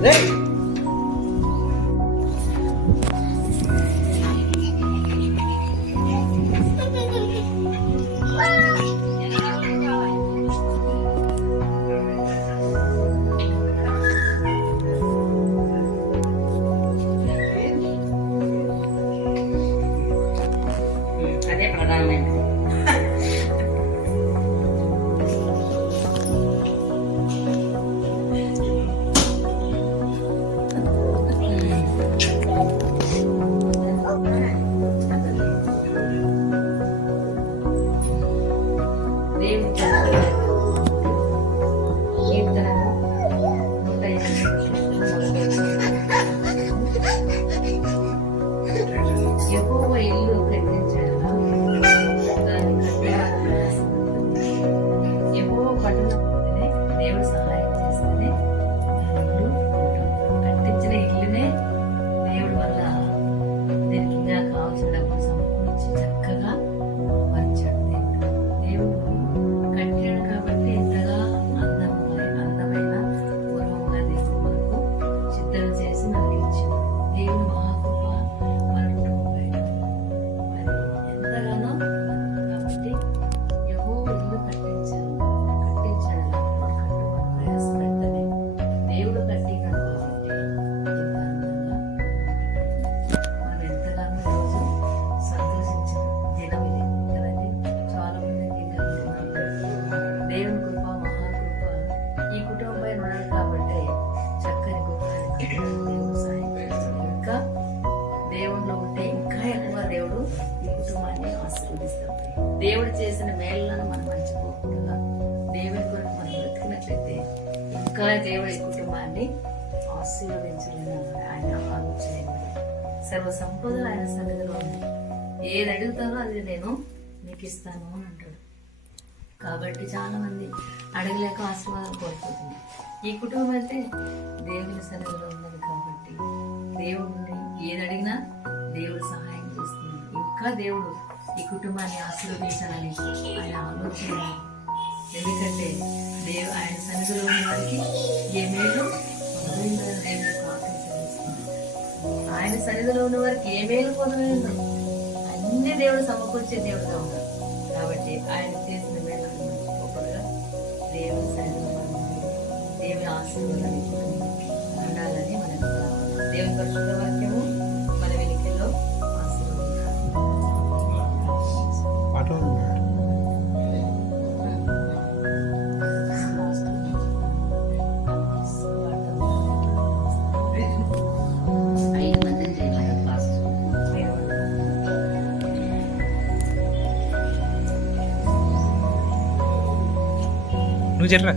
అదే ప్రధానమైనది. యెహోవా ఇల్లు కట్టించాడా, దాన్ని కట్టేవారు యెహోవా పట్టణంలోనే దేవుడు సహాయం చేస్తేనే ఇల్లు కట్టించిన ఇల్లునే దేవుడి వల్ల దీనికి ఇంకా కావాల్సిన డబ్బులు సమకూర్చి చక్కగా పరిచాడు. దేవుడు కట్టాడు కాబట్టి ఎంతగా అందమైన గృహంగా దేవుడు మనకు సిద్ధం చేసి మనకి ఇచ్చాడు. దేవుడు మహాకృప మనకు ఎంతగానో. కాబట్టి యెహోవా ఇల్లు కట్టించాడు ప్రయాసపెడతానే దేవుడు కట్టినాడు. కాబట్టి మనం ఎంతగానో రోజు సంతోషించిన దినం ఇది కదండి. చాలా మంది దేవుని కృప మహాకృప ఈ కుటుంబం పైన ఉన్నాడు కాబట్టి చక్కని గృహాన్ని దేవుడు సాయం చేస్తాడు. ఇంకా దేవుడిలో ఉంటే ఇంకా ఎక్కువ దేవుడు ఈ కుటుంబాన్ని ఆశీర్వదిస్తాడు. దేవుడు చేసిన మేళ్ళను మనం మర్చిపోకుండా దేవుడి కొరకు మనం బ్రతికినట్లయితే ఇంకా దేవుడు ఈ కుటుంబాన్ని ఆశీర్వదించాలని ఆయన ఆలోచన. సర్వ సంపదలు ఆయన సన్నిధిలో ఉంది. ఏది అడుగుతారో అది నేను మీకు ఇస్తాను అని అంటాడు. కాబట్టి చాలా మంది అడగలేక ఆశీర్వాదం కోల్పోతుంది. ఈ కుటుంబం అయితే దేవుని సన్నిధిలో ఉన్నది కాబట్టి దేవుడిని ఏది అడిగినా దేవుడు సహాయం చేస్తుంది. ఇంకా దేవుడు ఈ కుటుంబాన్ని ఆశీర్వదించాలని ఆయన ఆలోచన. ఎందుకంటే ఆయన సన్నిధిలో ఉన్న వారికి ఏ మేలు పొందలేదని దేవుడు వాక్యం చదివిస్తుంది. ఆయన సన్నిధిలో ఉన్న వారికి ఏ మేలు పొందలేదు. అన్ని దేవుడు సమకూర్చే దేవుడుగా ఉన్నాడు. కాబట్టి ఆయన చేసిన మేలు మర్చిపోకుండా దేవుని సన్నిధిలో దేవుని ఆశీర్వాదాన్ని ఉండాలని మనకు దేవుని పరిశుద్ధ వాక్యము మన వెనుకల్లో నువ్వు చెప్పరా.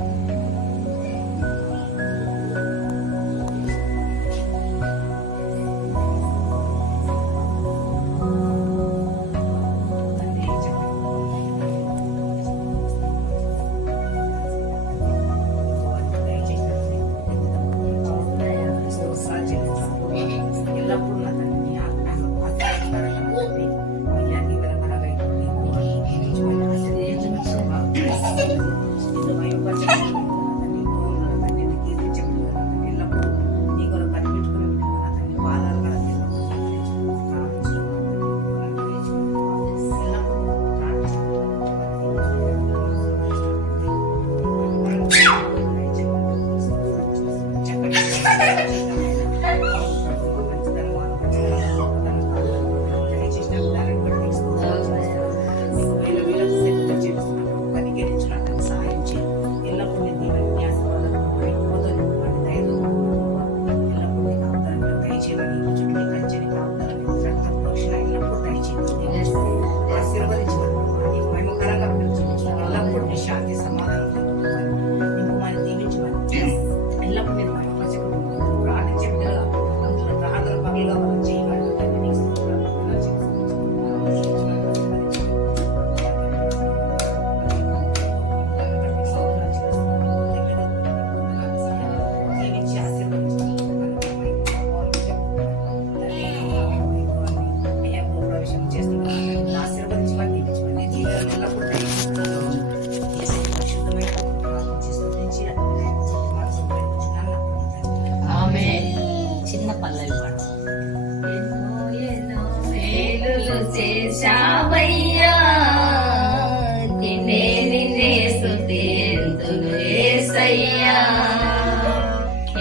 ఎల్లప్పుడూ నా యేసయ్యా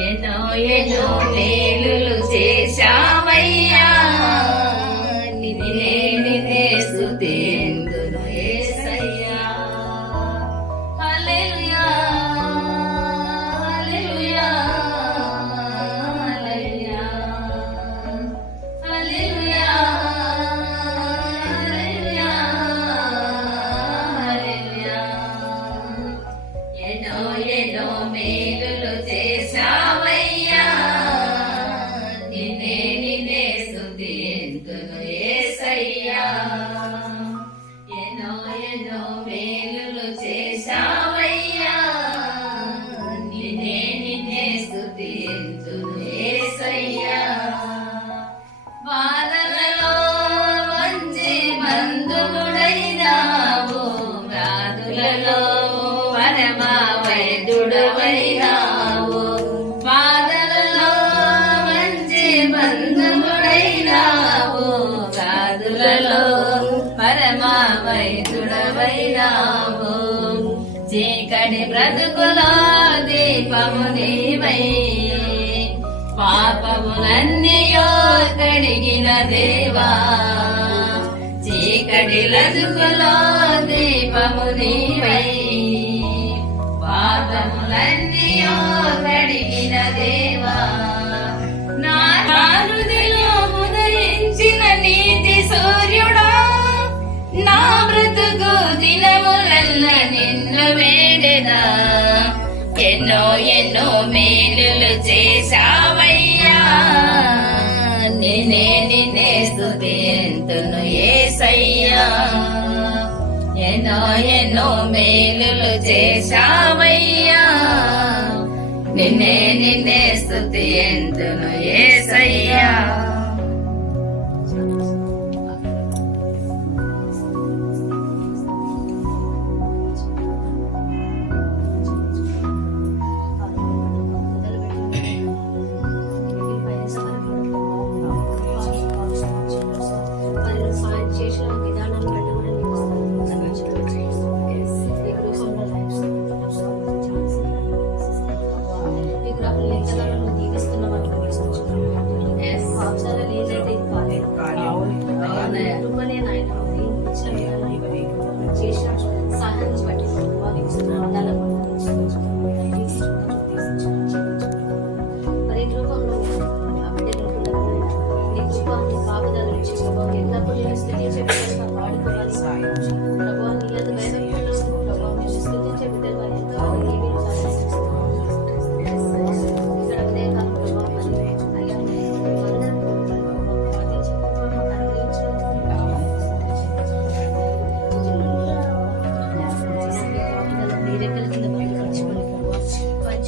ఎన్నో ఎన్నో మేలులు చేశావయ్యా నిన్నే స్తుతింతును యేసయ్యా హల్లెలూయా హల్లెలూయా హల్లెలూయా హల్లెలూయా హల్లెలూయా హల్లెలూయా ఎన్నో ఎన్నో మేలులు చేశావయ్యా నిన్నే స్తుతింతును యేసయ్యా ఎన్నో ఎన్నో మేలులు చేశావయ్యా నిన్నే స్తుతింతును యేసయ్యా బాధలలో మంచి బంధువుడైనావు వ్యాధులలో పరమా వైద్యుడవైనావు బాధలలో మంచి బంధువుడైనావు వ్యాధులలో పరమా వైద్యుడవైనావు చీకటి బ్రతుకులో దీపము నీవై పాపములన్నీయో కడిగిన దేవా చీకటి బ్రతుకులో దీపము నీవై పాపములన్నీయో కడిగిన దేవా నా హృదయలో ఉదయించిన నీతి సూర్యుడా నా బ్రతుకు దినములల్ల నిన్ను వేడెదా ఎన్నో ఎన్నో మేలులు చేశావయ్యా నిన్నే స్తుతింతును యేసయ్యా ఎన్నో ఎన్నో మేలులు చేశావయ్యా నిన్నే స్తుతింతును యేసయ్యా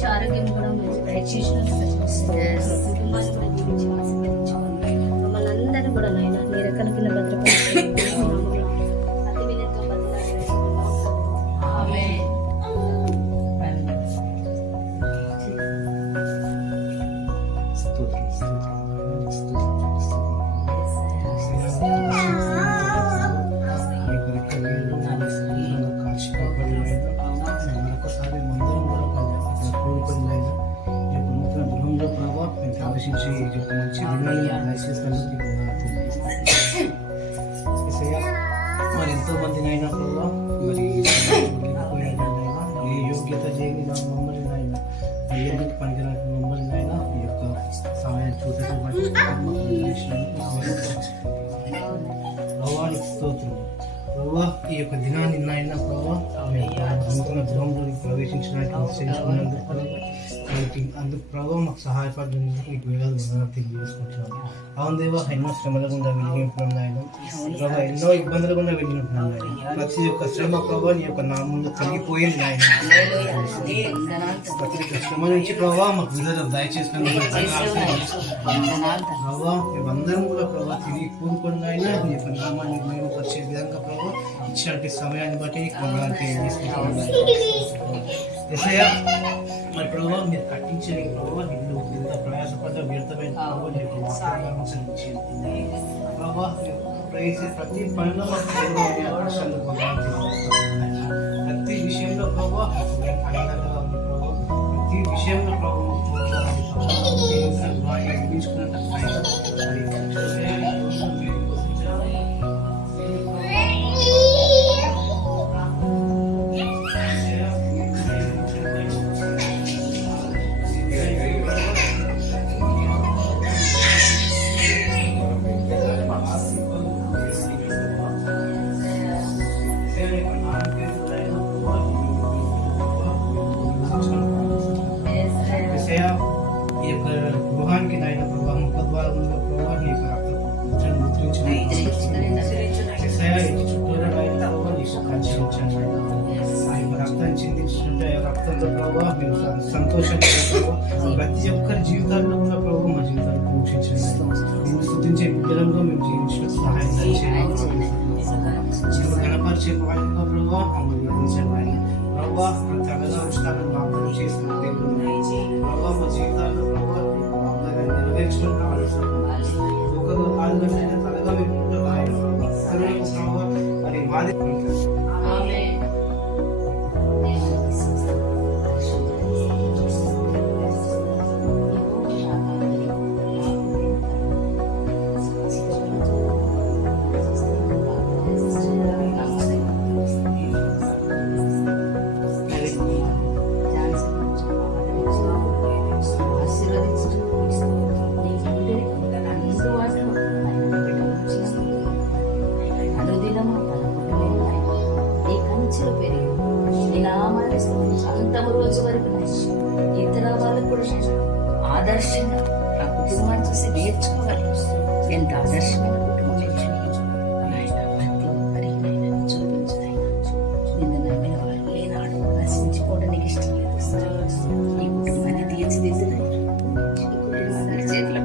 ఆరోగ్యం కూడా మమ్మల్ని అందరూ కూడా నాయన నీ రెక్కల కింద భద్రపరిచి అతి వినయంతో ఆలోచించి మంచి మరి ఎంతో మంది అయినా ప్రభావ మరి ఏ యోగ్యత చేయని మమ్మల్ని అయినా యోగ్యత పనికిరాని మమ్మల్ని అయినా ఈ యొక్క సమయం చూసేటప్పుడు ప్రభావానికి స్తోత్రం ప్రభావ ఈ యొక్క దినాన్ని నాయన ప్రభావ నూతన గృహంలోకి ప్రవేశించడానికి అందుకు ప్రభావ మాకు సహాయపడినందుకు మీకు వేలాది వందనాలు తెలియజేసుకుంటున్నాను. అవును దేవా ఎన్నో శ్రమల గుండా వెళ్ళినప్పుడు నాయన ప్రభావ ఎన్నో ఇబ్బందుల గుండా వెళ్ళినప్పుడు నాయన ప్రతి ఒక్క శ్రమ ప్రభావ నీ యొక్క నామంలో తొలగిపోయింది నాయన ప్రతి ఒక్క శ్రమ నుంచి ప్రభావ మాకు విడుదల దయచేసినందుకు ప్రభావ మేమందరం కూడా ప్రభావ తిరిగి కూడుకొని నాయన నీ యొక్క నామాన్ని మేము పరిచే విధంగా ప్రభావ ఇచ్చినటువంటి సమయాన్ని బట్టి తెలియజేసుకుంటున్నాం. మరి ప్రభావ మీరు కట్టించలేని ప్రభావ నిన్ను ఎంత ప్రయాసపడ్డ వ్యర్థమైన ప్రభావ ప్రతి పనిలో మాకు అవకాశాలు ప్రతి విషయంలో ప్రభావ ప్రతి విషయంలో ప్రభు విధించుకున్నంత ఈ యొక్క గృహానికి నాయన ప్రభావ ముఖద్వారంలో ప్రభావ నీ యొక్క రక్తం ముద్రించిన చుట్టూరా నాయన ప్రభావ నీకు కంచించండి ఆ యొక్క రక్తాన్ని చిందించుకుంటే ఆ రక్తంతో ప్రభావ మేము సంతోషంగా ప్రతి ఒక్కరి జీవితాల్లో ఉన్న ప్రభావ మా జీవితాన్ని పోషించండి మేము స్థుతించే బిడ్డలంలో మేము జీవించడానికి సహాయం చేయండి గణపరిచే వాళ్ళలో ప్రభావ మమ్మల్ని అందించండి ప్రభావ ప్రతి అగదాంశాలను వాగ్దానం చేసిన దేవుడు ప్రభావ మా జీవితాల్లో ప్రభావ వాగ్దానాన్ని నెరవేర్చడం ఒకరు ఆలోచన తలగా మేము ప్రభావ మరి మాది అంతము రోజు వరకు ఇతర వాళ్ళకు కూడా ఆదర్శంగా ఆ కుటుంబాన్ని చూసి నేర్చుకోవాలి. ఎంత ఆదర్శమైన కుటుంబం ప్రతి ఒక్కరికి చూపించాలి. నిన్ను నమ్మిన వాళ్ళు ఏనాడు నశించుకోవడానికి ఇష్టం లేదు. ఈ కుటుంబాన్ని తీర్చిదిద్దున్నాయి. ఈ కుటుంబాన్ని చేతిలో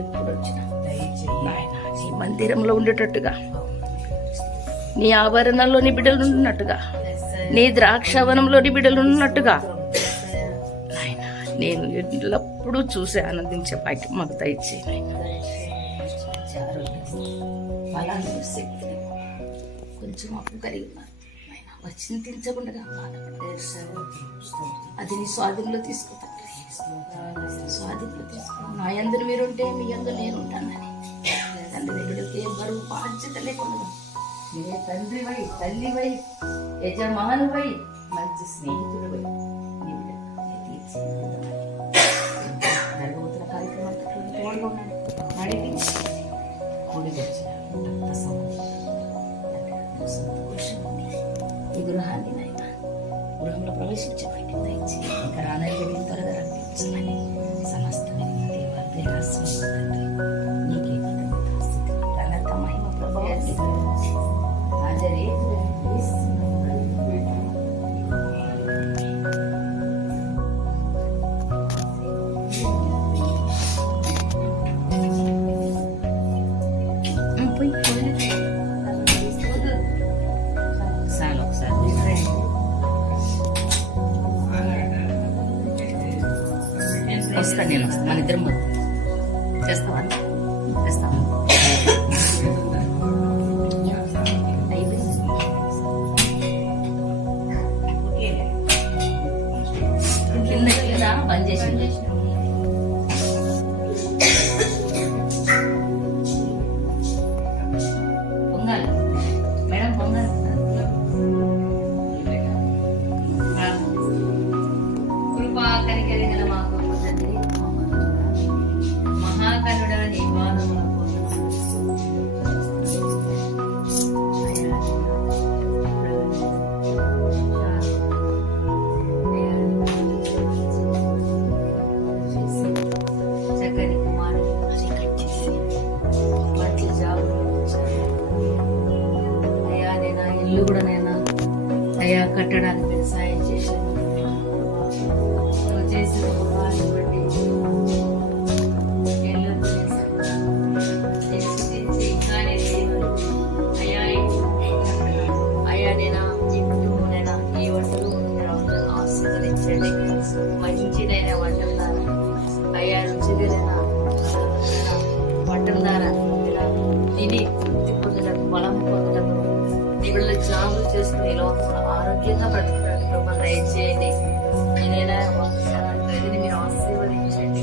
ఎప్పుడు వచ్చినా నాయన నీ మందిరంలో ఉండేటట్టుగా, నీ ఆభరణాల్లోని బిడ్డలు ఉన్నట్టుగా, నీ ద్రాక్షవనంలోని బిడ్డలు ఉన్నట్టుగా నాయన నేను ఎల్లప్పుడూ చూసి ఆనందించే భాగ్యం మాకు దయచేయి. కొంచెం అప్పు కలిగి ఉన్నారు చింతించకుండా అది నీ స్వాధీనంలో తీసుకుంటాను. స్వాధీనంలో తీసుకున్నాను. నా యందు మీరుంటే మీ యందు నేను ఉంటానని తండ్రి దగ్గరికి బరువు బాధ్యత లేకుండా మీరే తండ్రివై, తల్లివై, యజమానువై, మంచి స్నేహితుడివై తీర్చి జరగబోతున్న కార్యక్రమం నడిపించి కూడి వచ్చిన ఈ గృహాన్ని నైనా గృహంలో ప్రవేశించే వాటిని దయచి ఇంకా రానయ్య త్వరగా రప్పించమని సమస్తమైన నీకే ఘనత మహిమ ప్రభావం హాజరే వస్తాను, నేను వస్తాను. మన ఇద్దరం చేస్తావా? చేస్తావా? కింద బంద్ చేసి పొంగాలి మేడం, పొంగాలి. కృపా కనికరి గల మా గొప్ప తండ్రి, మహాకరుడ నీ పాదములకు అయ్యా కట్టడానికి మీరు సాయం చేశారు. నువ్వు చేసిన ఉపకారాన్ని బట్టి ఎల్లప్పుడూ నేను స్తుతించి ఇంకా నేను దేవుడు. అయ్యా అయ్యా నేను ఈ కుటుంబమైనా ఈ వంటలు ఆశీర్వదించండి. మంచిదైన వంటల ద్వారా అయ్యా రుచిదైన వంటల ద్వారా తిని తృప్తి పొందడం, బలం పొందడం, నిగుళ్ళ జాబులు చేసుకుని ఈ లోకంలో ఆరోగ్యంగా బ్రతకడానికి కృపను దయచేయండి. నేనైనా గదిని మీరు ఆశీర్వదించండి.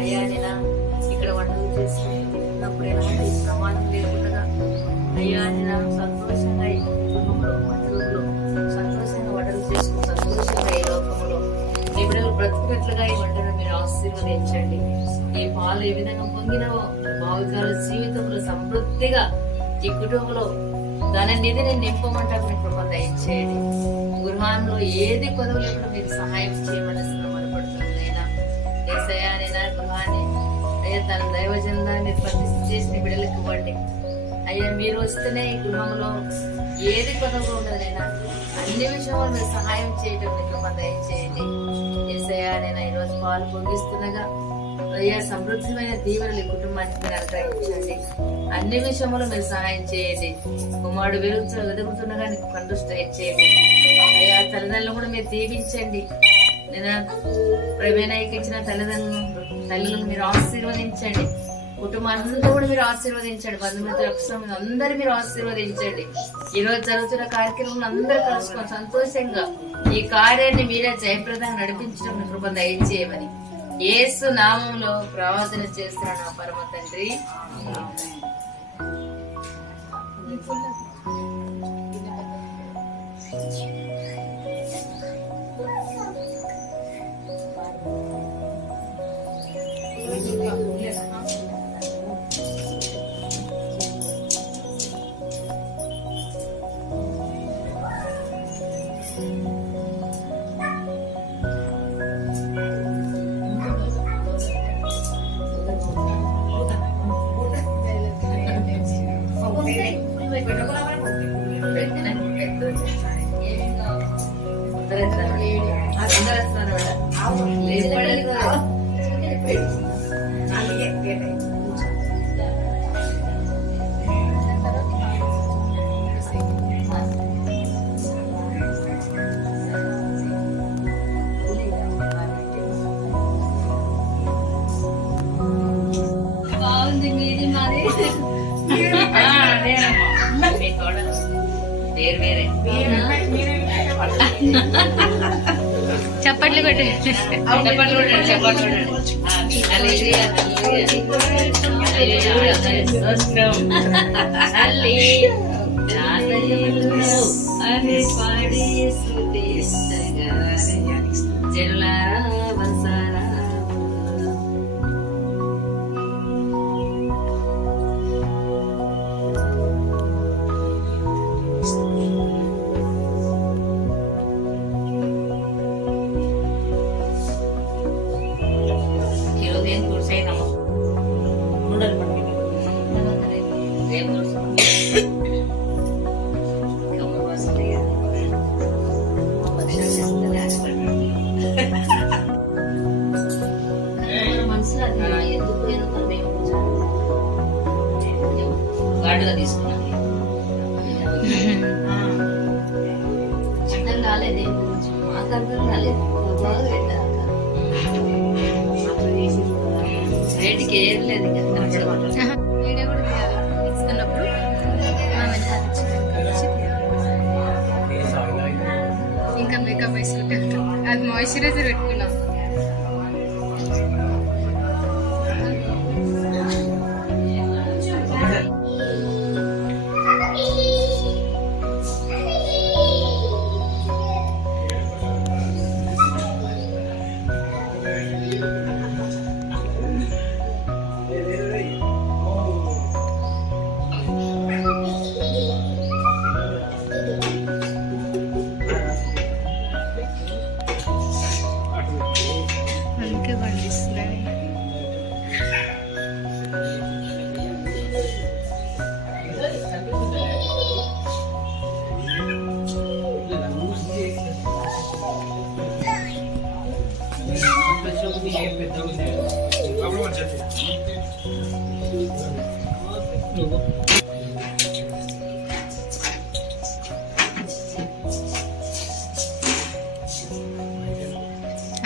అయ్యా నేను ఇక్కడ వంటలు చేసుకుని తిన్నప్పుడు ఎలాంటి ప్రమాదం లేకుండా అయ్యా నేను సంతోషంగా ఈ కుటుంబంలో మంత్రుల్లో సంతోషంగా వంటలు చేసుకుని సంతోషంగా ఈ లోకంలో నీ బిడ్డలు బ్రతికినట్లుగా ఈ వంటను మీరు ఆశీర్వదించండి. ఈ పాలు ఏ విధంగా పొందినవో భావికాల జీవితంలో సమృద్ధిగా ఈ కుటుంబంలో దాని నిధిని నింపమంటారు. మీ కృప దయచేయండి. గృహంలో ఏది కొదవ లేకుండా మీరు సహాయం చేయమని మొదలుపడుతుందైనా ఏసయానైనా గృహాన్ని అయ్యా తన దైవజనాన్ని మీరు ప్రతిష్ఠ చేసిన బిడ్డలకు ఇవ్వండి. అయ్యా మీరు వస్తేనే ఈ గృహంలో ఏది కొదవగా ఉండదైనా అన్ని విషయంలో మీరు సహాయం చేయటం మీ కృప దయచేయండి. ఏసయానైనా ఈరోజు పాలు పొంగిస్తుండగా అయ్యా సమృద్ధమైన దీవెనలు ఈ కుటుంబానికి మీరు అనుగ్రహించండి. అన్ని విషయంలో మీరు సహాయం చేయండి. కుమారుడు వెదుగుతుండగా నీకు కండుష్ట చేయండి. అయ్యా తల్లిదండ్రులు కూడా మీరు దీవించండి. నేను ప్రవీణయ్యకి ఇచ్చిన తల్లులను మీరు ఆశీర్వదించండి. కుటుంబాన్ని కూడా మీరు ఆశీర్వదించండి. బంధుమిత్రులు అందరూ మీరు ఆశీర్వదించండి. ఈ రోజు జరుగుతున్న కార్యక్రమంలో అందరూ కలుసుకొని సంతోషంగా ఈ కార్యాన్ని మీరే జయప్రదంగా నడిపించడం కృప దయచేయమని యేసు నామంలో ప్రార్థన చేస్తున్నాను పరమ తండ్రి. బాగుంది మీది మాది వేరు వేరే చప్పట్లు కొట్టండి. చప్పట్లు కొట్టండి. చప్పట్లు కొట్టండి. జనులారా వంశారా గాడుగా తీసుకున్నాను. అర్థం కాలేదు, మాకు అర్థం కాలేదు. రేటుకి ఏం లేదు వీడియో కూడా తీసుకున్నప్పుడు ఇంకా మేకప్ వేసుకుంటే అది మాయిశ్చరైజర్ పెట్టుకున్నాం.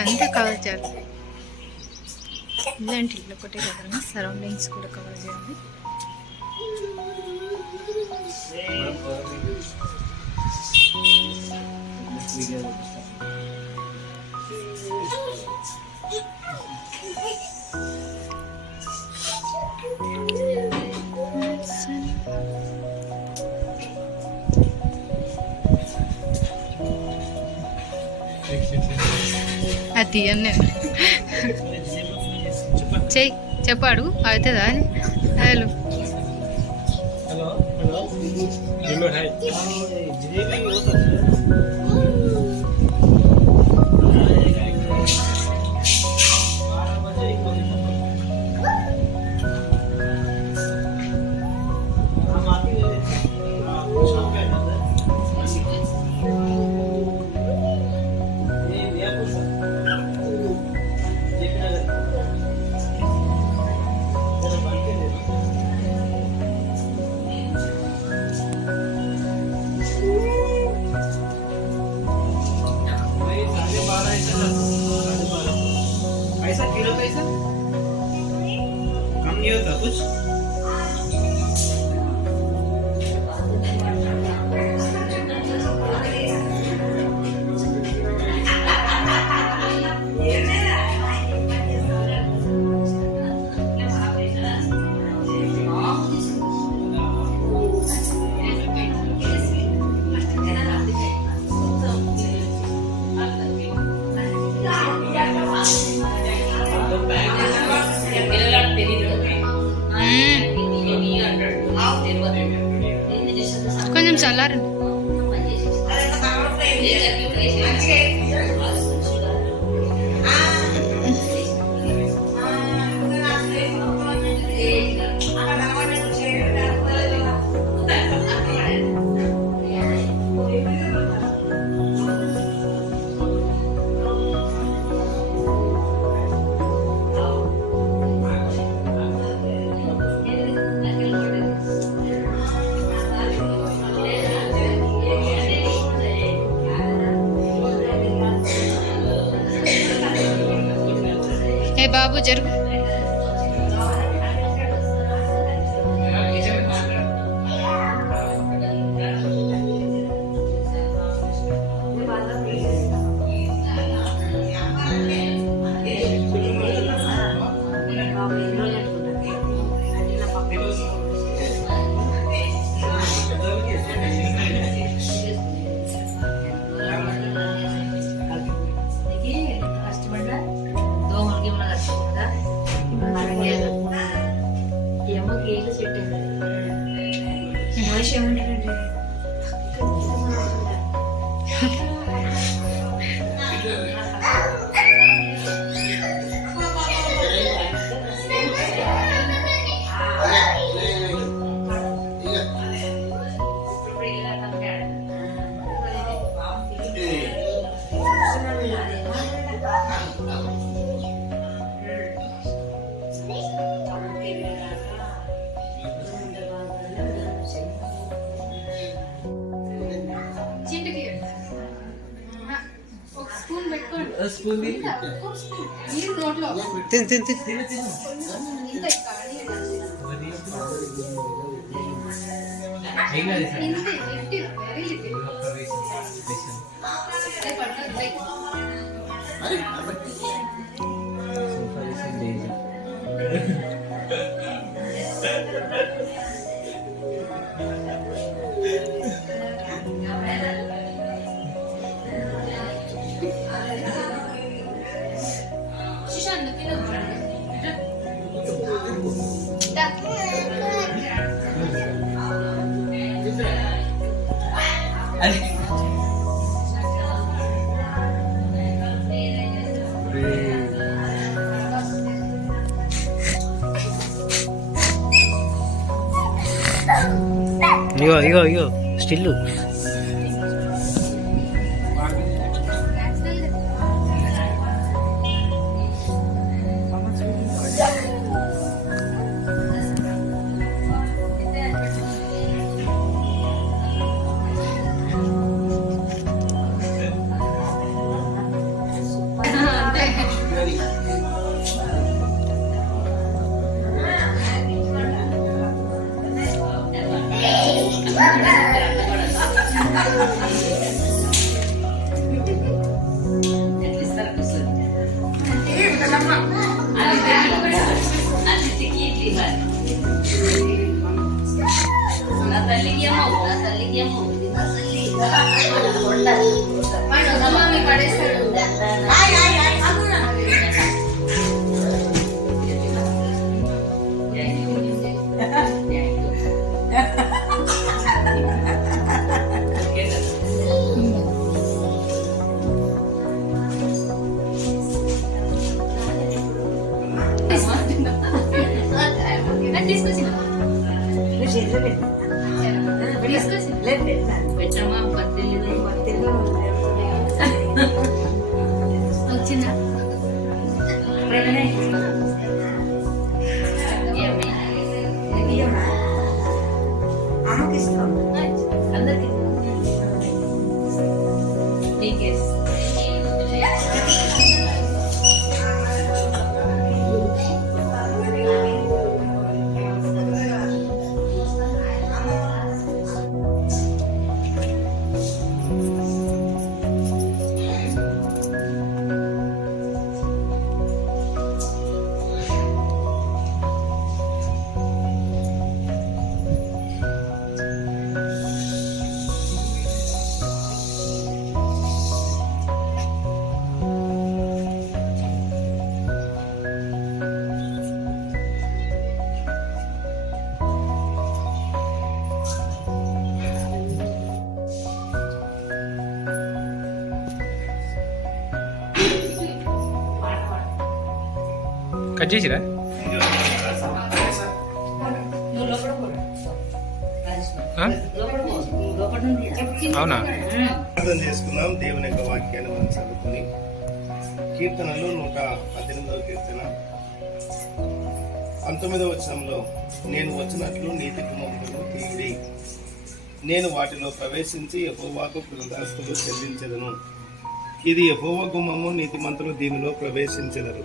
అంతా కవర్ చేయాలి. ఇలాంటి ఇల్లు ఒకటే కదా, సరౌండింగ్స్ కూడా కవర్ చేయాలి. అది అన్నీ చెయ్యి చెప్పాడు అవుతుందా అని. Hello hello hello hello hi jalebi हो तो हम आते हैं शाम पे आते हैं ये दिया कुछ देखना जरा बात के दे ऐसा किलो कैसा कम नहीं होता कुछ కొంచెం చల్లారండి. ఏ బాబు జరుగు. తిన్ తిన్ తిన్ ఇగో ఇగో ఇగో స్టిల్ నీకే కట్ చేసిరా నువ్వు లోపల పో. ఆ? లోపల పో. లోపల నుండి అవునా ప్రార్థన చేసుకుందాం. దేవుని యొక్క వాక్యాన్ని మనం చదువుకుని కీర్తనలు 118వ కీర్తన 19వ వచనంలో నేను వచ్చినట్లు నీతి గుమ్మములను తీయుడి, నేను వాటిలో ప్రవేశించి యెహోవాకు కృతజ్ఞతలు చెల్లించెదను. ఇది యెహోవా గుమ్మము, నీతిమంతులు దీనిలో ప్రవేశించెదరు.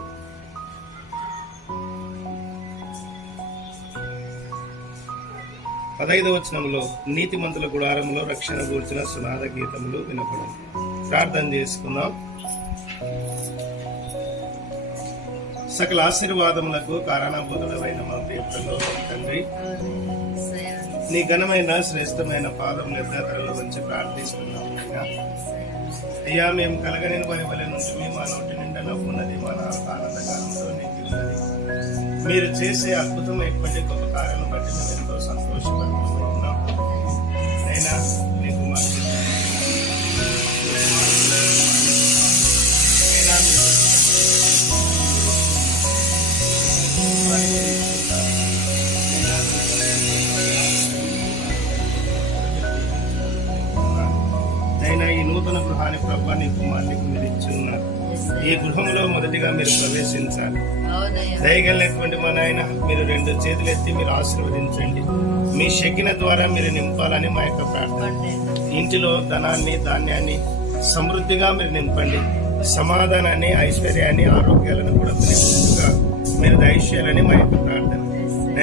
15వ వచనంలో నీతిమంతుల గుడారంలో రక్షణ గూర్చిన సునాద గీతములు వినపడను. ప్రార్థన చేసుకుందాం. సకల ఆశీర్వాదములకు కారణభూతుడమైన మా ప్రియతలో తండ్రి, నీ ఘనమైన శ్రేష్టమైన పాదముల ఎద్దతరలో వచ్చి ప్రార్థిస్తున్నాం. అయ్యా, మేము కలగని వారి వలె నుంచి మా నోటి నిండా నవ్వున్నది, మా ఆనందకాలంతో నిండినది. మీరు చేసే అద్భుతమైనటువంటి గొప్ప కార్యాలను బట్టి మేము ఎంతో సంతోషపడుతున్నాం. అయినా నీకు అయినా ఈ నూతన గృహాన్ని ప్రభావ నీ కుమారునికి మీరు ఇచ్చి ఉన్నారు. ఈ గృహంలో మొదటిగా మీరు ప్రవేశించాలి. దయగలిగినటువంటి మా నాయన, మీరు 2 చేతులు ఎత్తి మీరు ఆశీర్వదించండి. మీ శకిన ద్వారా మీరు నింపాలని మా యొక్క ప్రార్థన. ఇంటిలో ధనాన్ని, ధాన్యాన్ని సమృద్ధిగా మీరు నింపండి. సమాధానాన్ని, ఐశ్వర్యాన్ని, ఆరోగ్యాలను కూడా మీరు దయచేయాలని మా యొక్క ప్రార్థన.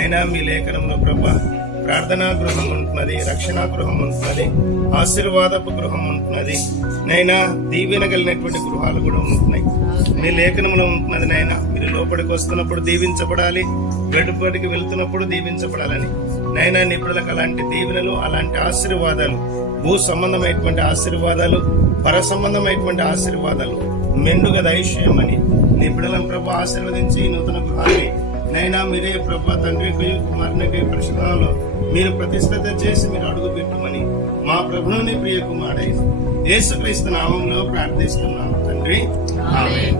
అయినా మీ లేఖనంలో ప్రభా ప్రార్థనా గృహం ఉంటున్నది, రక్షణ గృహం ఉంటున్నది, ఆశీర్వాదపు గృహం ఉంటున్నది. నైనా దీవెన కలిగినటువంటి గృహాలు కూడా ఉంటున్నాయి. మీ లేఖనంలో ఉంటున్నది నైనా, మీరు లోపలికి వస్తున్నప్పుడు దీవించబడాలి, గడుపుడికి వెళ్తున్నప్పుడు దీవించబడాలని నైనా నిపుణులకు అలాంటి దీవెనలు, అలాంటి ఆశీర్వాదాలు, భూ సంబంధమైనటువంటి ఆశీర్వాదాలు, పర సంబంధమైనటువంటి ఆశీర్వాదాలు మెండుగా దయచేయమని నీ బిడ్డలను ప్రభు ఆశీర్వదించి నూతన గృహాన్ని నైనా మీరే ప్రభు తండ్రి కుమారునికి పరిశుభ్రంలో మీరు ప్రతిష్ఠిత చేసి మీరు అడుగు పెట్టుమని మా ప్రభుని ప్రియ కుమారుడైన యేసుక్రీస్తు నామంలో ప్రార్థిస్తున్నాము తండ్రి. ఆమేన్.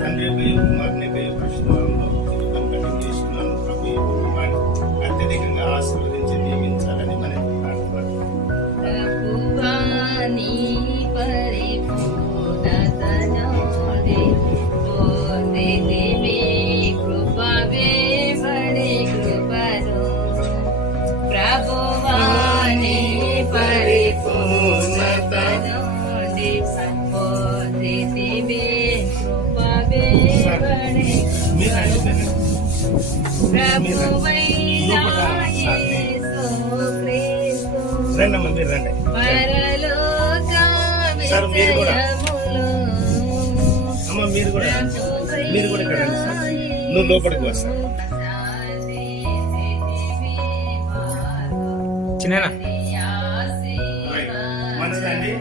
తండ్రి కుమారుని పరిశుభ్రంలో చేస్తున్నాను. ప్రభు కుమారుని అత్యధికంగా ఆశీర్వదించి దీవించాలని మన రండి మీరు రండి సార్, మీరు కూడా అమ్మ, మీరు కూడా ఇక్కడ రండి సార్. నువ్వు లోపలికి వస్తా. చిన్న మంచిదండి.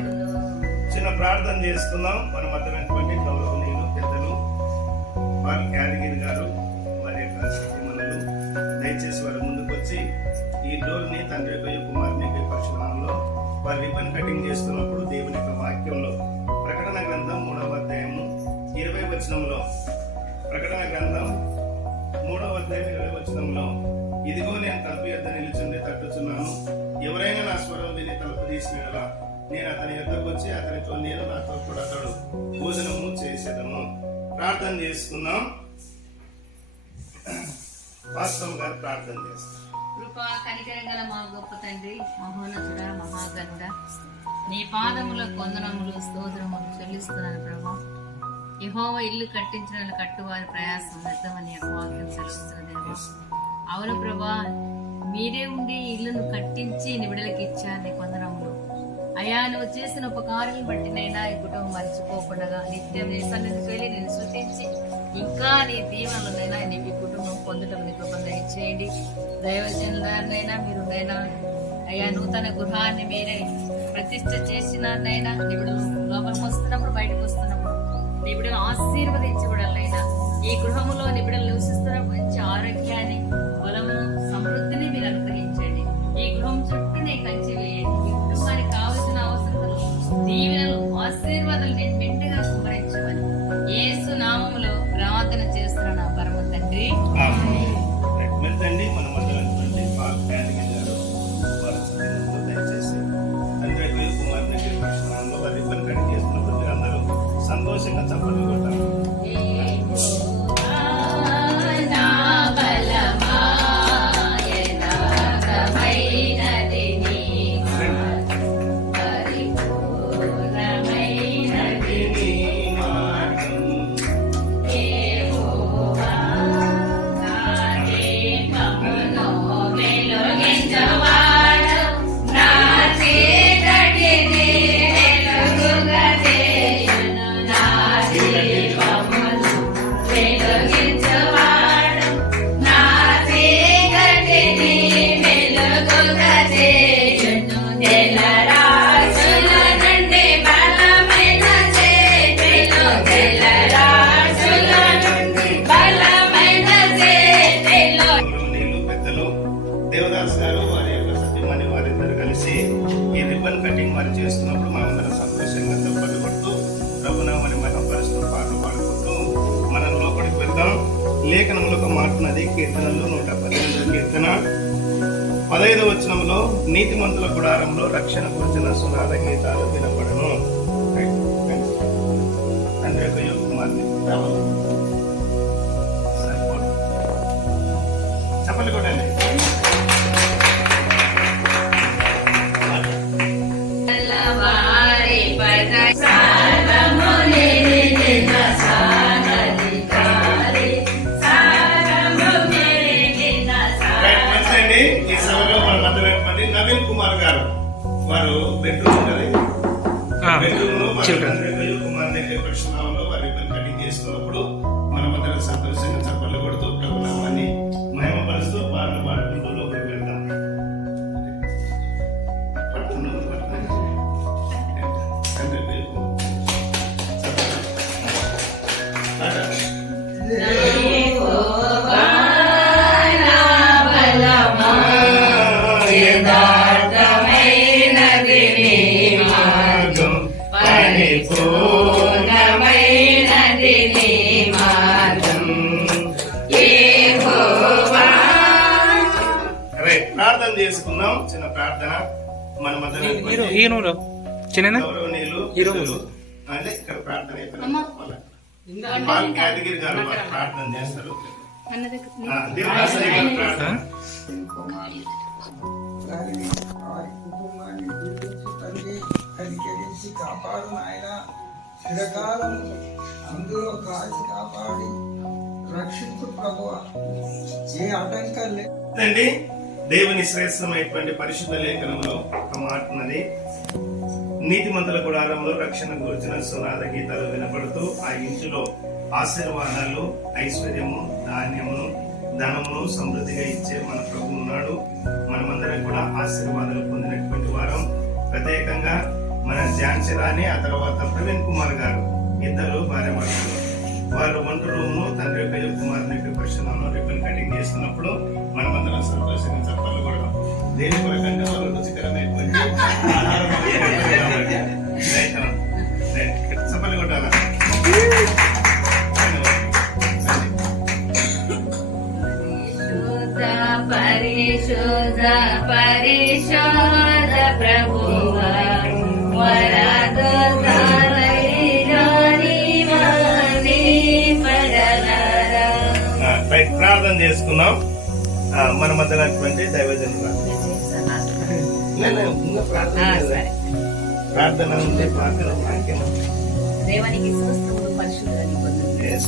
చిన్న ప్రార్థన చేసుకుందాం. మన మధ్యమైనటువంటి గౌరవనీయులు పెద్దలు వారి యాదగిరి గారు, వారి యొక్క శ్రీమణులు దయచేసి వారి ముందుకు వచ్చి ఈ డోర్ని తండ్రి కుమారుని పరిశుభ్రంలో వారి రిబ్బన్ కటింగ్ చేస్తున్నప్పుడు దేవుని యొక్క వాక్యంలో ప్రకటన గ్రంథం 3వ అధ్యాయము 20వ వచనంలో, ప్రకటన గ్రంథం 3వ అధ్యాయం 20వ వచనంలో, ఇదిగో నేను తలుపు యొద్ద నిలుచుండి తట్టుచున్నాను, ఎవరైనా నా స్వరం విని తలుపు తీసినలా నేను అతని యొద్దకు వచ్చి అతనితో నేను నాతో కూడా అతడు భోజనము చేసేదము. ప్రార్థన చేసుకుందాం. వాస్తవం గారు ప్రార్థన చేస్తాం. కృపా కనికరం గల మా గొప్ప తండ్రి, మహోన్నతుడ, మహాగణుడ, సర్వశక్తిగలుడా నీ పాదములకు వందనములు స్తోత్రములు చెల్లిస్తున్నాను ప్రభా. యెహోవా ఇల్లు కట్టించిన కట్టువారి ప్రయాసం వ్యర్థమని యొక్క వాక్యం సెలవుస్తున్న దేవా. అవును ప్రభా, మీరే ఉండి ఇల్లును కట్టించి నీ బిడ్డలకి ఇచ్చారు. నీ వందనములు అయ్యా. నువ్వు చేసిన ఉపకారాలను బట్టినైనా ఈ కుటుంబం మర్చిపోకుండా నిత్యం నీ సన్నిధికి వెళ్ళి నేను సృష్టించి ఇంకా నీ దీవెనలనైనా నీ కుటుంబం పొందడం నీ కృప దయచేయండి. దైవజనులైనా మీరు నైనా అయ్యా నూతన గృహాన్ని మీరే ప్రతిష్ఠ చేసినైనా నిబిడలు లోపలికి వస్తున్నప్పుడు బయటకు వస్తున్నప్పుడు నిబిడలు ఆశీర్వదించబడాలైనా ఈ గృహములో నిబిడలు నివసిస్తున్నప్పుడు మంచి ఆరోగ్యాన్ని బలమును సమృద్ధిని మీరు అనుగ్రహించండి. ఈ గృహం చుట్టూ నీ కంచి వేయండి. ఈ కుటుంబానికి కావలసిన అవసరాలు దీవెనలు ఆశీర్వాదాలు నేను మెండుగా కుమరించమని యేసు నామములో ప్రార్థన చేస్తున్న నా పరమ తండ్రి. మన మండలంటువంటి పాల్ ఫ్యామిలీ గారు వారి సన్నిధిలో దయచేసి అందరికీ కుమారుని కృష్ణంలో వారి ఇబ్బంది కడిగి చేస్తున్నప్పుడు మీరు అందరూ సంతోషంగా చప్పట్లు కొట్టాలి. దేవదాస్ గారు వారి యొక్క సత్యమని వారిద్దరు కలిసి ఈ రిబ్బన్ కటింగ్ వారు చేస్తున్నప్పుడు మనందరం సంతోషంగా చప్పట్లు కొడుతూ ప్రభునామని మహిమపరుస్తూ పాటలు పాడుకుంటూ మనం లోపలికి వెళ్దాం. లేఖనములో ఒక మాట ఉన్నది, కీర్తనలు 118 కీర్తన 15వ వచనంలో నీతిమంతుల గుడారంలో రక్షణ గురించిన సునాద గీతాలు వినపడను. తండ్రి యొక్క యోగ కుమార్ని చప్పట్లు కొట్టండి. ఈ సభలో మన మధ్యలోటువంటి నవీన్ కుమార్ గారు వారు బెడ్రూమ్ కుమార్ దగ్గర ప్రశ్నలో వారి కటింగ్ చేస్తున్నప్పుడు మన మధ్య సంతోషంగా చప్పట్లు కొడుతూ ప్రభునామాన్ని మహిమపరుస్తూ పాటలు పాడుకుంటూ లోపలికి వెళ్దాం. ప్రార్థన చేసుకుందాం. చిన్న ప్రార్థన మన మధ్య గౌరవనీయులు అంటే ఇక్కడ ప్రార్థన యాదగిరి గారు ప్రార్థన చేస్తారు. కుటుంబాన్ని తల్లి కనికరించి కాపాడు నాయన. చిరకాలం అందులో కాచి కాపాడి రక్షించు ప్రభువ. ఏ ఆటంకం లేదండి. దేవుని శ్రేష్టమైనటువంటి పరిశుద్ధ లేఖనంలో ఒక మాట ఉన్నది, నీతిమంతుల గుడారంలో రక్షణ గురించిన సునాద గీతాలు వినపడుతూ ఆ ఇంటిలో ఆశీర్వాదాలు, ఐశ్వర్యము, ధాన్యమును, ధనమును సమృద్ధిగా ఇచ్చే మన ప్రభు ఉన్నాడు. మనమందరం కూడా ఆశీర్వాదాలు పొందినటువంటి వారం. ప్రత్యేకంగా మన ఝాన్సీ రాణి, ఆ తర్వాత ప్రవీణ్ కుమార్ గారు ఇద్దరు భార్యాభర్తలు. వారు వంట రూమ్ తండ్రి యొక్క కుమారుని ప్రశ్నలో రిబ్బన్ కటింగ్ చేస్తున్నప్పుడు మనమందరం సంతోషంగా చప్పట్లు కొడడం. దేని కొరకంటే వాళ్ళు రుచికరమైనటువంటి చప్పట్లు కొట్టాలా? పరిశోధ పరిశోధ ప్రభువా ప్రార్థన చేసుకున్నాం. మన మధ్యనటువంటి దైవజనులు ఉన్న ప్రార్థన లేదు. సరే. ప్రార్థన ఉంటే ప్రార్థన వాక్యం. దేవానికి సమస్తములు పరిశుద్ధ నిబంధనలు. Yes.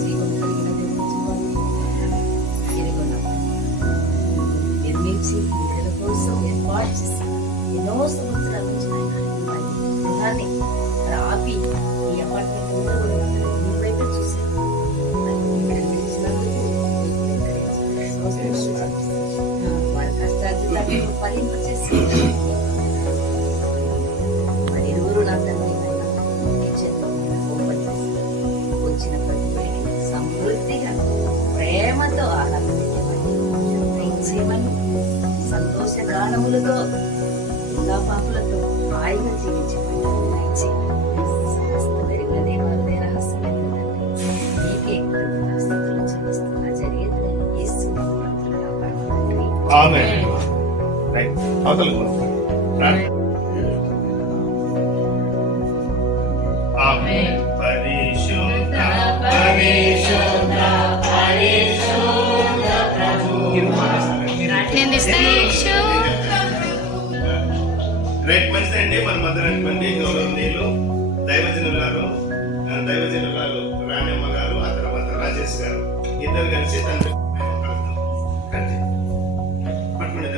జీవం కలిగిన దేవుని జీవాన్ని ఎరుగున్నాం. నిర్మించి బిడ్డల కోసం ఏర్పాటు చేసి ఎన్నో సంవత్సరాల నుంచి ఆయన గృహాన్ని ఆపి ఈ అపార్ట్మెంట్ కూడా మీ వైపు చూశాను. వారి కష్టాన్ని ఫలింపచేసి మరి ఇరువురు నా తండ్రి వచ్చిన ప్రతి వారికి సమృద్ధిగా ప్రేమతో ఆనందించమని సంతోష గానములతో ఇంకా పాపులతో హాయిగా జీవించమని సమస్త మెరుగుల దేవాలయ రహస్యమైన నీకే స్థితులు చెల్లిస్తున్నా జరిగేదని యేసు నామములో ప్రార్థన. ఆమేన్. రైట్. అవతలకు పో. ప్రార్థన. ఆమేన్. పరిశుద్ధ పరిశుద్ధ పరిశుద్ధ ప్రభువు. నేను ఇస్తాను. రైట్, మంచిదండి. మన మధ్యనటువంటి గౌరవనీయులు దైవజనులు గారు రాణమ్మ గారు, ఆ తర్వాత రాజేష్ గారు ఇద్దరు కలిసి తండ్రి పట్టుకుని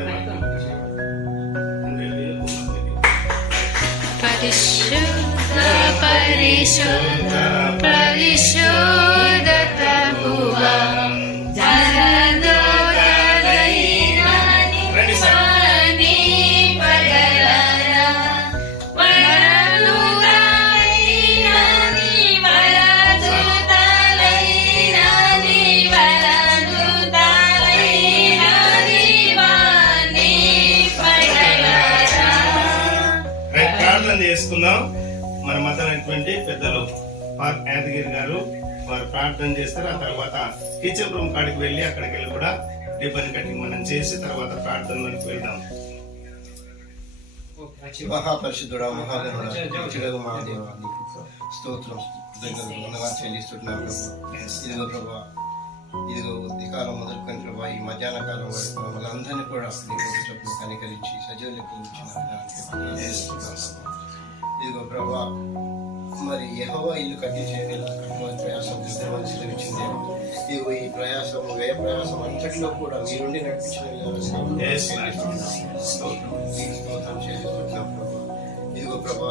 పరిశుద్ధ పరిశుద్ధ పరిశుద్ధ ప్రభువా చేసుకుందాం. మన మతమైనటువంటి పెద్దలు పార్క్ యాదగిరి గారు వారు ప్రార్థన చేస్తారు. ఆ తర్వాత కిచెన్ రూమ్ కాడికి వెళ్ళి అక్కడికి వెళ్ళి కూడా రిబ్బన్ కటింగ్ మనం చేసి తర్వాత ప్రార్థనలోకి వెళ్దాం. మహాపరిశుద్ధుడా, మహాగణుడా, చిరగు మహాదేవా, నీకు స్తోత్రం వందనాలు చెల్లిస్తున్నాం ప్రభా. ఇదిగో ప్రభా, ఇదిగో ఉదయకాలం మొదలుకొని ప్రభా ఈ మధ్యాహ్న కాలం వరకు మమ్మల్ని అందరినీ కూడా నీకు కనికరించి సజీవులకు ఇదిగో ప్రభా, మరి యెహోవా ఇల్లు కట్టించే ప్రయాసం ఇచ్చింది. ఇదిగో ఈ ప్రయాసం వ్యయ ప్రయాసం అంతట్లో కూడా మీరుండి నడిపించిన ఇదిగో ప్రభా,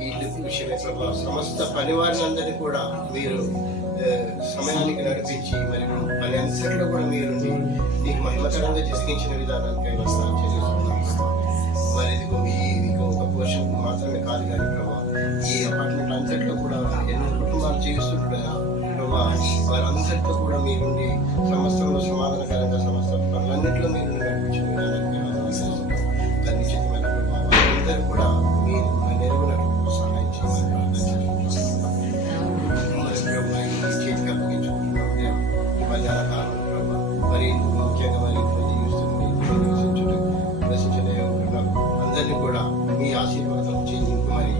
ఈ ఇల్లు విషయమే ప్రభా సమస్త పని వారిని అందరినీ కూడా మీరు సమయానికి నడిపించి మరి పని అంతట్లో కూడా మీరుండి నీకు మహిమకరంగా జరిగించిన విధానానికి మరి ఇదిగో ఇదిగో ఒక పోర్షన్ మాత్రమే కాదు కానీ ప్రభా, ఈ అపార్ట్మెంట్ అంతట్లో కూడా ఎన్నో కుటుంబాలు జీవిస్తుండగా ప్రభా వారందరితో కూడా మీరుండి సమస్తంలో సమాధానకరంగా సమస్త పనులన్నింటిలో మీరు నడిపించిన విధానానికి ఖచ్చితమైన ప్రభావ వారందరూ కూడా మీరు నెరవేరినట్టు సహాయం చేయమని చేతికి అప్పగించుకుంటున్నాం. ఈ మధ్యాహ్న కాలం ప్రభావ మరి ముఖ్యంగా మరి అందరినీ కూడా మీ ఆశీర్వాదం చేయించుకోమని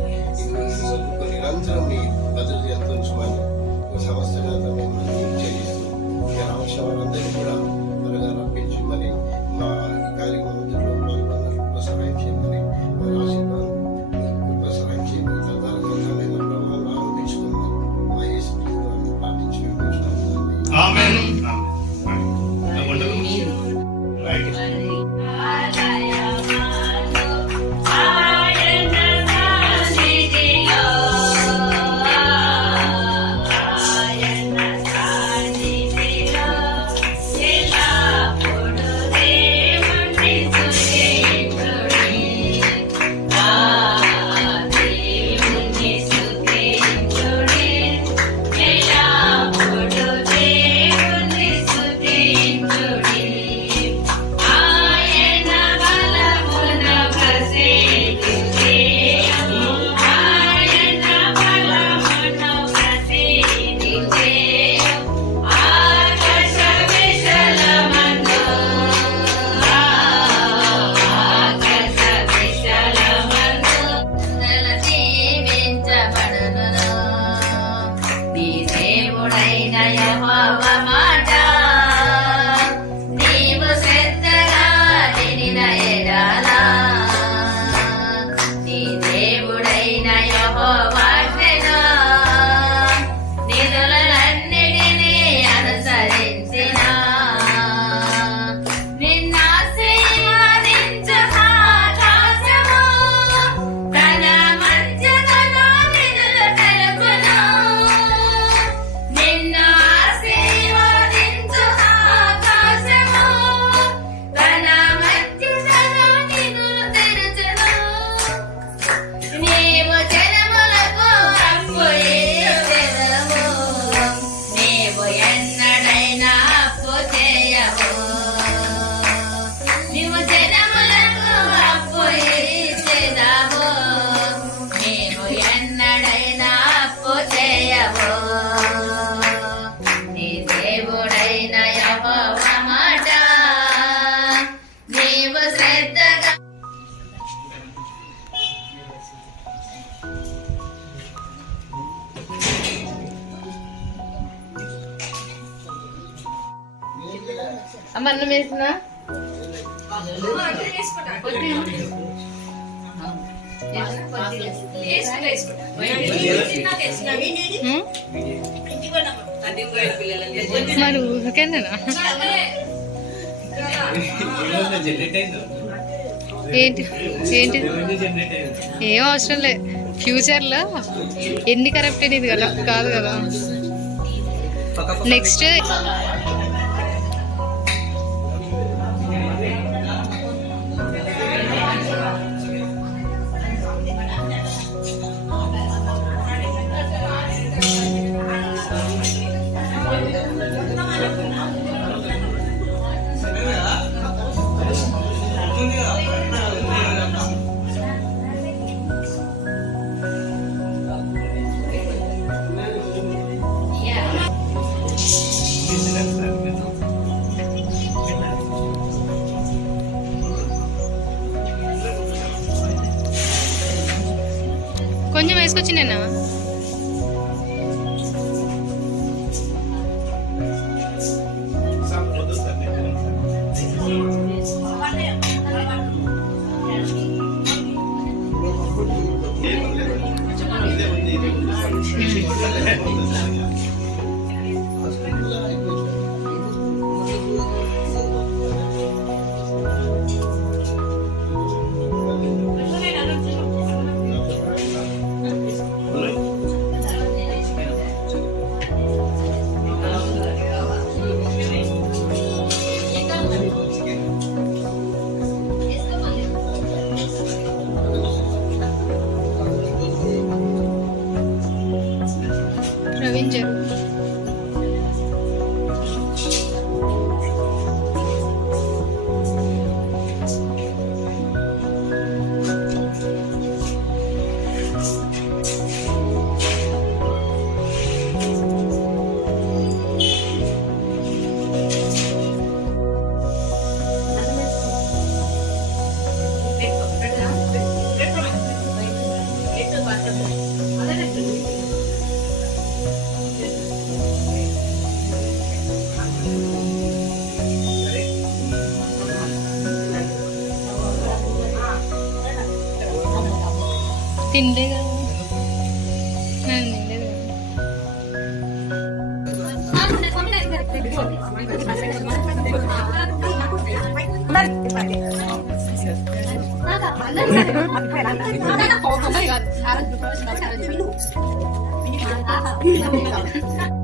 నిరంతరం మీ బదులు ఎంతుంచమని సమస్త చెల్లిస్తూ అవసరం వారందరినీ కూడా త్వరగా రప్పించి మరి మా కార్యక్రమంలో పాల్గొన్న సహాయం చేయమని వారి ఆశీర్వాదం సహాయం చేయమని తద్వారా ప్రభావం ఆరోపించుకున్నాం. మా యేసు ప్రార్థించిన Yeah. అమ్మ అన్నం వేసినా మరి ఊరికేనా ఏంటి ఏంటి ఏం అవసరం లే ఫ్యూచర్లో ఎన్ని కరెక్ట్ అనేది కదా కాదు కదా నెక్స్ట్ కొంచెం వేసుకొచ్చి నేను ప్రవీణ్ తినలే కదా తినలేదు Nah,